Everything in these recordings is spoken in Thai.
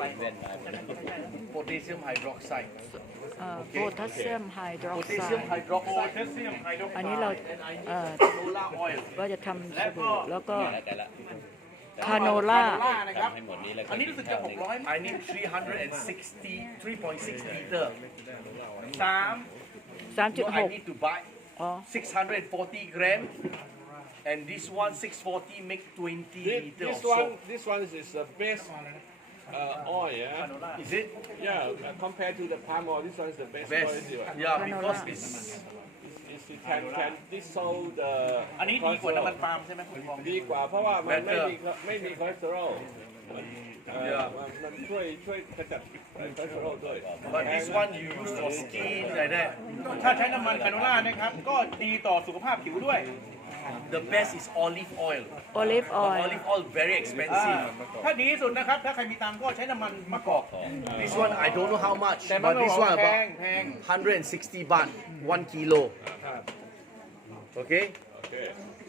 potassium hydroxide โพแทสเซียมไฮดรอกไซ potassium ด์ hydroxide อันนี้เราเอ่อ canola oil ก็จะทำสบู่แล้วก็คาโนล่า canola นะครับ ให้หมดนี้แล้ว อันนี้รู้สึกจะ600 I need 360 3.6 liter สาม I 3.6 need to buy อ๋อ 640 gram and this one 640 make 20 This, liter this of one, soap this one is the best uh, oil, yeah. is it Yeah, uh, compared to the palm oil, this one is the best, best quality. one. yeah because it's It's, it can can dissolve the อันนี้ดีกว่าน้ำมันปาล์มใช่ไหมคุณฟอง ดีกว่าเพราะว่ามันไม่ Better มีไม่มีคอเลสเตอรอล มันเอ่อ Yeah. มันมันช่วยช่วยขจัดคอเลสเตอรอลด้วย but this one you use for skin like that ถ้าใช้น้ำมันคาโนล่านะครับ ก็ดีต่อสุขภาพผิวด้วย the best is olive oil โอลิฟออยล์ olive oil very expensive ถ้าดีที่สุดนะครับ ถ้าใครมีตังค์ก็ใช้น้ำมันมะกอก this one I don't know how much แต่มัน but this one แพ about งแพง 160 baht, one kilo. Okay? โอเค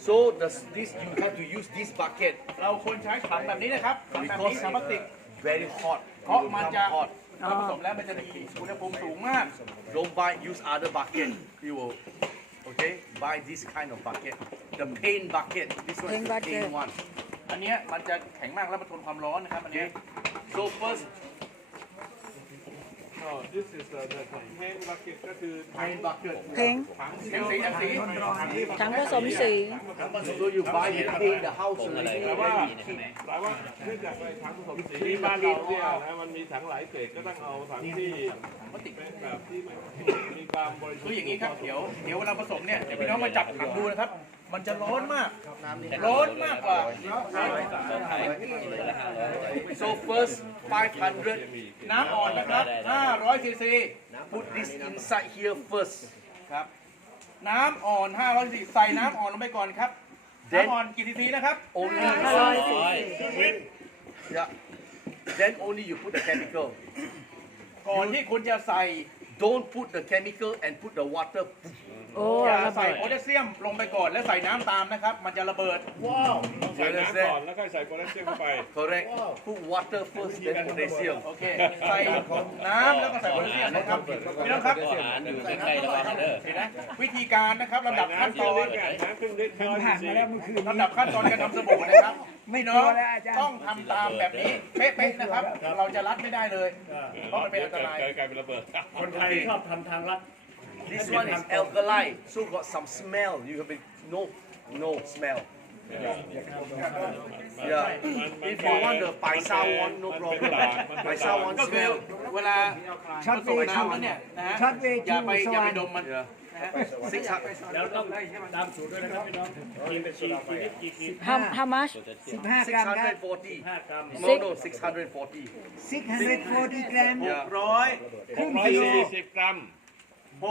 So the, this you have to use this bucket เราควรใช้ถังแบบนี้นะครับถังแบบนี้ because ถังพลาสติก very hot. เพราะ It will มัน become จะ hot. พอผสมแล้วมันจะมีอุณหภูมิสูงมาก Don't buy use other bucket. You will okay? Buy this kind of bucket. The paint bucket. This one is Paint the bucket. paint one. อันเนี้ยมันจะแข็งมากแล้วมันทนความร้อนนะครับอันเนี้ย Okay? So first no this is the the paint bucket ก็คือถัง paint bucket. เพ้งถังแข็งสีแข็งสีถังผสมสี So you buy it paint the house ผงอะไร already. แต่ว่าแต่ว่าเนื่องจากในถังผสมสีที่บ้านเราเนี่ยนะมันมีถังหลายเกรดก็ต้องเอาถังที่เป็นแบบที่มันมีความบริสุทคือธิ์อย่างนี้ครับเดี๋ยวเดี๋ยวเวลาผสมเนี่ยเดี๋ยวพี่น้องมาจับถังดูนะครับ มันจะร้อนมากร้อนมากกว่า So first 500 น้ำอ่อนนะครับ 500 ซีซี Put this inside here first. ครับ น้ำอ่อน 500 ซีซี ใส่น้ำอ่อนลงไปก่อนครับ น้ำอ่อนกี่ซีซีนะครับ Only 500 yeah. Then only you put the chemical. ก่อนที่คุณจะใส่ Don't put the chemical and put the water. โอ้อย่าระใส่เบิด โพแทสเซียมลงไปก่อนแล้วใส่น้ำตามนะครับ มันจะระเบิดใส่น้ำก่อนแล้วก็ใส่โพแทสเซียมเข้าไป Correct. Put water first, then potassium. โอเคใส่น้ำแล้วก็ใส่โพแทสเซียมนะครับพี่น้องครับอาหารอยู่ใกล้ๆระวังเด้อ เห็นไหมวิธีการนะครับลำดับขั้นตอนน้ำครึ่งลิตรร้อยซีซีลำดับขั้นตอนการทำสบู่นะครับพี่น้องต้องทำตามแบบนี้เป๊ะๆนะครับ เราจะรัดไม่ได้เลย เพราะมันเป็นอันตราย กลายเป็นระเบิดคนไทยชอบทำทางลัด This one is alkali, so got some smell. You have a, no, no smell. Yeah. If you want the paisa one, no problem. Paisa one ก็คือ smell. เวลาผสมน้ำแล้วเนี่ยนะฮะอย่าไปอย่าไปดมมัน Yeah. นะฮะ Six hundred. how how much 640. No, Six- no, 640. 640 gram หกร้อยหกร้อยสี่สิบกรัมหกร้อยสี่สิบกรัม โ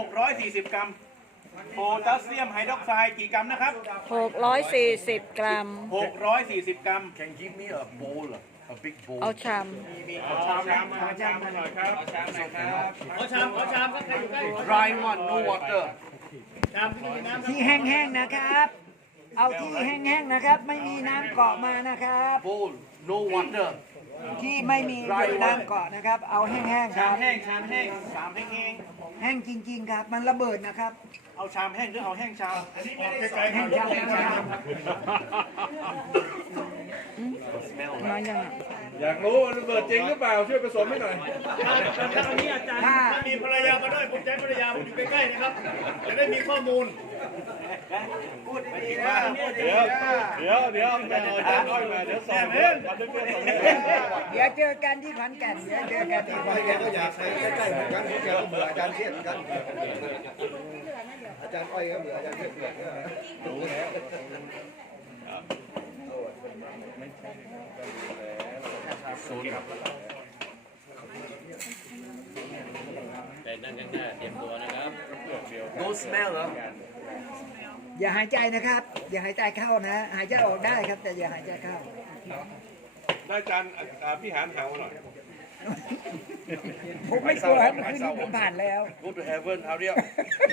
พแทสเซียมไฮดรอกไซด์กี่กรัมนะครับ 640 กรัมหกร้อยสี่สิบกรัม Can give me a bowl, a big bowl. เอาชามมีขอชามนะขอชามมาหน่อยครับ ขอชามหน่อยครับ Dry one, no water. ที่แห้งๆนะครับ เอาที่แห้งๆนะครับ ไม่มีน้ำเกาะมานะครับ Bowl, no water. ที่ไม่มีหยดน้ำเกาะนะครับ เอาแห้งๆคชารัมบ แห้งชามแห้งชามแห้งแห้งแห้งจริง ๆ ครับ มันระเบิดนะครับ เอาชามแห้งหรือเอาแห้งชามแห้งจังนะครับมายังอะอยากรู้ว่าระเบิดจริงหรือเปล่าช่วยผสมให้หน่อย ถ้ามีภรรยามาด้วยผมใช้ภรรยาผมอยู่ใกล้ๆนะครับ จะได้มีข้อมูล พูดดีนะเดี๋ยวเดี๋ยวเดี๋ยวไปเอาจารย์อ้อยมาเดี๋ยวสองเดือนวันเดือนสองเดือนเดี๋ยวเจอกันที่ขอนแก่นเดี๋ยวเจอกันที่ขอนแก่นก็อยากใช้ใกล้ๆเหมือนกันแกก็เบื่ออาจารย์เทียนเหมือนกัน อาจารย์อ้อยก็เบื่ออาจารย์เทียนเบื่อรู้แล้วแต่นั่งข้างหน้าเตรียมตัวนะครับ No smell, huh? อย่าหายใจนะครับ อย่าหายใจเข้านะ หายใจออกได้ครับ แต่อย่าหายใจเข้าได้อาจารย์อ่าพี่หานหาวหน่อย ผมไม่กลัวครับเมื่อคืนนี้ผมผ่านแล้ว Go to heaven, hurry up.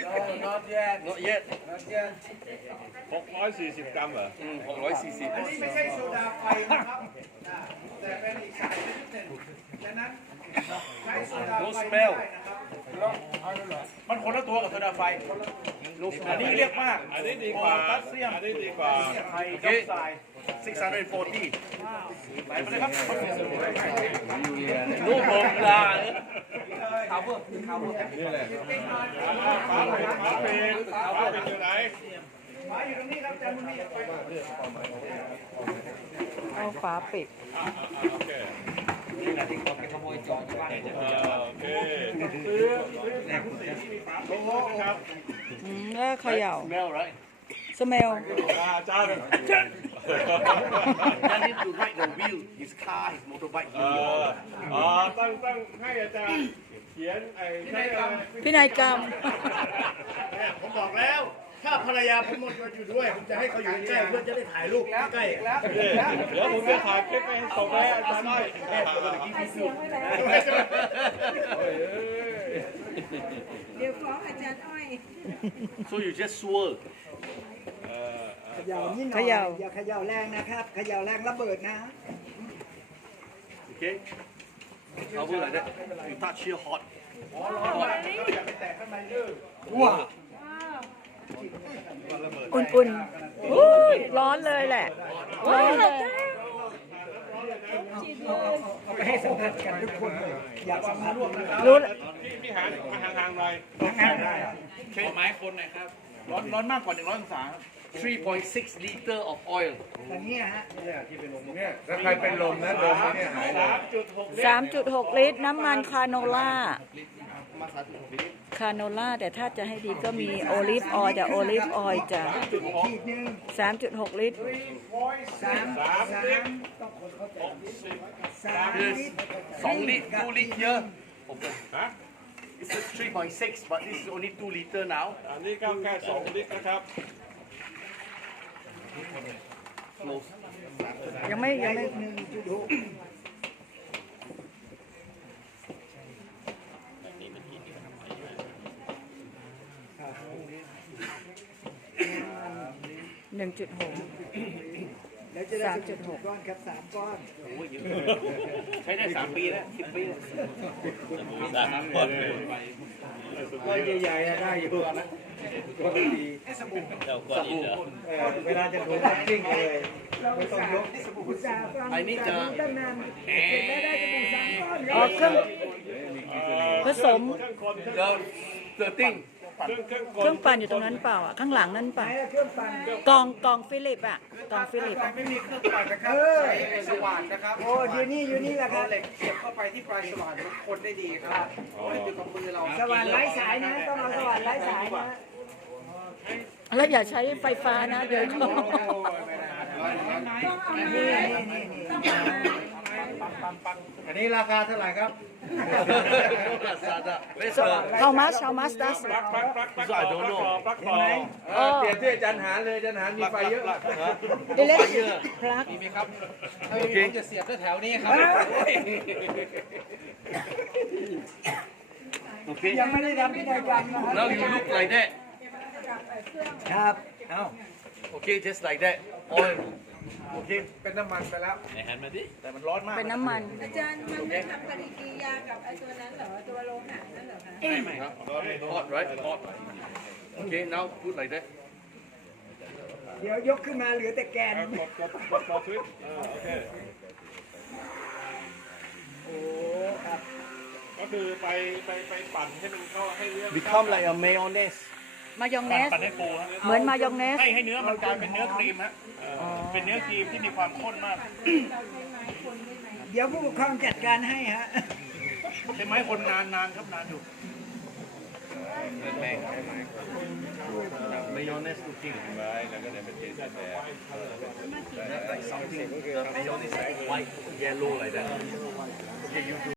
No not yet Not yet. not yet 640 กรัมเหรอ Mm, 640. อันนี้ไม่ใช่โซดาไฟนะครับ แต่เป็นอีกสายชนิดหนึ่งฉะนั้น no smell มัน คนละตัวกับโซดาไฟอันนี้เรียกมากอันนี้ดีกว่าโพแทสเซียมอันนี้ดีกว่าไฮดรอกไซด์640ไหลไปเลยครับลูกผมลาฟ้าเป็นฟ้าเป็นฟ้าเป็นอยู่ไหนเอาฝาปิดอ่าอ่าโอเค นี่แหละที่เขาไปขโมยจองที่บ้านโอเคซื้อซื้อถังสีที่มีฝาปิดด้วยนะครับอืมแล้วเขย่า smell right สเมลอาจารย์ I need to ride the wheel his car his motorbike เอออ๋อต้องต้องให้อาจารย์เขียนไอ้ใช่อะไรพินัยกรรม เนี่ยผมบอกแล้ว ถ้าภรรยาผมมาอยู่ด้วย ผมจะให้เขาอยู่ใกล้ๆเพื่อจะได้ถ่ายรูปใกล้ๆเดี๋ยวผมจะถ่ายคลิปไปส่งให้อาจารย์หน่อยเดี๋ยวฟ้องอาจารย์อ้อย so you just swirl เออเขย่านิดหน่อยอย่าเขย่าแรงนะครับเขย่าแรงระเบิดนะ okay cover like that you touch here hot อุ่นๆอุ้ยร้อนเลยแหละร้อนเลยไปให้สัมผัสกันทุกคนเลยอยากสัมผัสรู้พี่พี่หามาห่างๆหน่อยร้อนร้อนมากกว่า100องศาครับ3.6 liter of oil อย่างนี้ฮะถ้าใครเป็นลมนะลมเนี่ยหายเลยสามจุดหกลิตร3.6 ลิตรน้ำมันคาโนล่า คาโนล่าแต่ถ้าจะให้ดีก็มีโอลิฟออยล์แต่โอลิฟออยล์จะขีดหนึ่ง3.6 ลิตร สามสามสาลิตมรสามลิตร2 litre 2 litre here ฮะ this is 3.6 but this is only 2 liter now อันนี้ก็แค่สองลิตรนะครับ close ยังไม่ยังไม่ หนึ่งจุดหก จุดหก แล้วจะได้จุดหก ก้อนครับสามก้อนใช้ได้3ปีแล้ว10ปีแล้วสามคนก็ใหญ่ๆได้อยู่ก็ดีเจ้าก้อนอินเหรอเวลาจะถูกกิ้งเลยไม่ต้องยกอุตส่าห์ฟังไอ้นี่จะตั้งนานเสร็จแล้วได้จมูกสามก้อนอ๋อเครื่องผสมเครื่องคนเครื่อง the the thing เครื่องเครื่องกเครื่องปั่นอยู่ตรงนั้นเปล่าอะข้างหลังนั่นเปล่าไหนล่ะเครื่องปั่นกองกองฟิลิปอะกองฟิลิปไม่มีเครื่องปั่นนะครับเออใช้สว่านนะครับโอ้อยู่นี่อยู่นี่แหละคเอารับเหล็กเสียบเข้าไปที่ปลายสว่านมันคนได้ดีครับไม่ติดกับมือเราสว่านไร้สายนะต้องเอาสว่านไร้สายนะแล้วอย่าใช้ไฟฟ้านะเดี๋ยวเขา นี่นี่นี่นี่ อันนี้ราคาเท่าไหร่ครับ Let's uh, how much how much does ปลักปลักปลักปลัก So I don't know ปลั๊กต่ออ๋อเปลี่ยนที่อาจารย์หารเลยอาจารย์หารมีไฟเยอะ electric plug โอเคจะเสียบแถวนี้ครับ ยังไม่ได้ทำพิธีกรรมนะค now you look like that ครับเอา okay just like that all oil okay เป็นน้ำมันไปแล้ว ไหนหันมาดิแต่มันร้อนมากเป็นน้ำมันอาจารย์มันไม่ทำปฏิกิริยากับไอ้ตัวนั้นเหรอตัวโลหะนั่นเหรอคะ hot right hot okay now put like that เดี๋ยวยกขึ้นมาเหลือแต่แกน กดกดกดกดสวิตช์อ่าโอเคโอ้ครับก็คือไปไปไปปั่นให้มันเข้าให้เนื้อ become like a mayonnaise มายองเนสปั่นให้ฟูฮะเหมือนมายองเนส ให้ให้เนื้อมันกลายเป็นเนื้อครีมฮะเป็นเนื้อครีมที่มีความข้นมากเดี๋ยวผู้ปกครองจัดการให้ฮะ ใช่ไหมคนนานนานครับนานอยู่ mayonnaise looking ไปแล้วก็เดี๋ยวไปเทใส่แดด like something the mayonnaise like white yellow like that okay you do